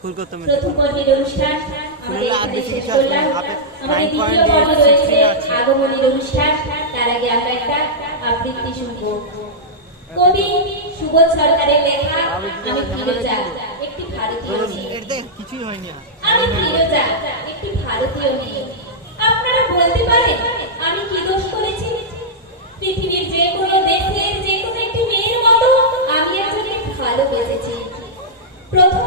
ফুল করতাম প্রথম পর্বের অনুষ্ঠান। আমরা শুনলে আর বেশি কিছু আসবে না। করলাম। হাতে আমাদের 9.8 দ্বিতীয় পর্ব রয়েছে 16 আছে। আগমনের অনুষ্ঠান। তার আগে আমরা একটা আবৃত্তি শুনব। কবি সুবোধ সরকারের লেখা আমি ফিরোজা একটি ভারতীয় মেয়ে। কিছুই হয়নি আমি ফিরোজা একটি ভারতীয় মেয়ে। আপনারা বলতে পারেন আমি কি দোষ করেছি? পৃথিবীর যে কোনো দেশের যে কোনো একটি মেয়ের মতো আমি একজনকে ভালোবেসেছি। প্রথম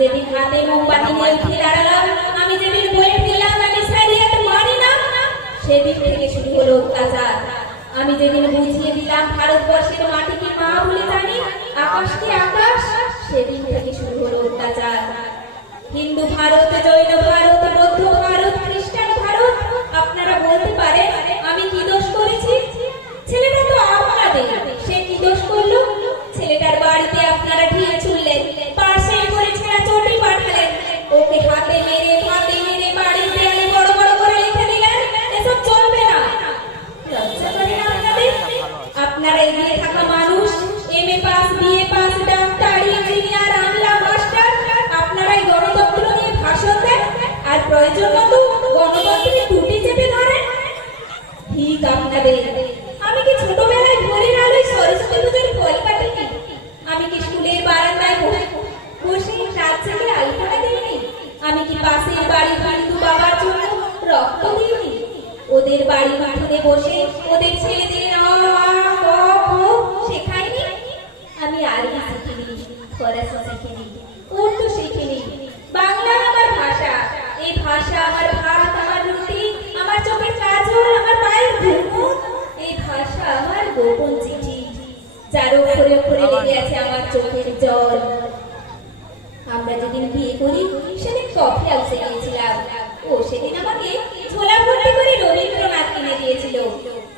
যেদিন হাতে মোমবাতি নিয়ে দাঁড়ালাম, আমি যেদিন বলে ফেললাম আমি সারিয়াত মানি না। সেদিন থেকে শুরু হলো অত্যাচার। আমি যেদিন বুঝিয়ে দিলাম ভারতবর্ষের মাটিকে মা বলে জানি আকাশকে আকাশ, সেদিন থেকে শুরু হলো অত্যাচার। হিন্দু ভারত জৈন এগিয়ে থাকা মানুষ M A pass BA pass doctor engineer আমলা মাস্টার আপনারা এই গণতন্ত্র নিয়ে ভাষণ দেন। আর প্রয়োজন মতো গণতন্ত্রের টুটি চেপে ধরেন। ঠিক আপনাদের। আমি কি ছোটবেলায় ভোরের আলোয় সরস্বতী পুজোর ফল কাটিনি? আমি কি স্কুলের বারান্দায় বসে বসে রাত থেকে আলপনা দিইনি আমি কি পাশের বাড়ির হিন্দু বাবার জন্য রক্ত দিইনি? ওদের বাড়ি মাঠে বসে ওদের ছেলেদের আমি শিখিনি ফরাসি শিখিনি, উর্দু শিখিনি, বাংলা আমার ভাষা। এই ভাষা আমার ভাত, আমার রুটি, আমার চোখের কাজল, আমার পায়ের ঘুমুর। এই ভাষা আমার গোপন চিঠি, যার অক্ষরে অক্ষরে লেগে আছে আমার চোখের জল। আমরা যেদিন বিয়ে করি, সেদিন কফি হাউসে গিয়েছিলাম ও সেদিন আমাকে ঝোলা ভর্তি করে রবীন্দ্রনাথ কিনে দিয়েছিল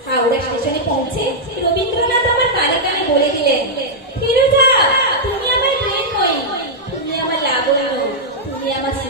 হাওড়া স্টেশনে পৌঁছে রবীন্দ্রনাথ আমার কানে কানে বলে দিলেন ফিরোজা তুমি আমার ট্রেন নই তুমি আমার লাবণ্য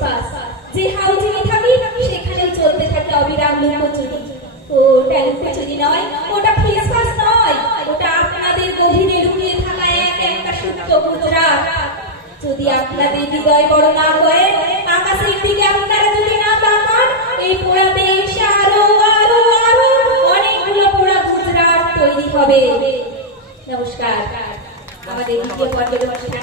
ফিসফাস যে হাউজিং থাকি, সেখানেই চলতে থাকে অবিরাম লুকোচুরি। ওটা লুকোচুরি নয়, ওটা ফিসফাস নয়, ওটা আপনাদের গভীরে লুকিয়ে থাকা এক একটা সুপ্ত মুদ্রা। যদি আপনাদের হৃদয় বড় না করে, আকাশের দিকে আপনারা যদি না তাকান, এই পোড়াতে এসে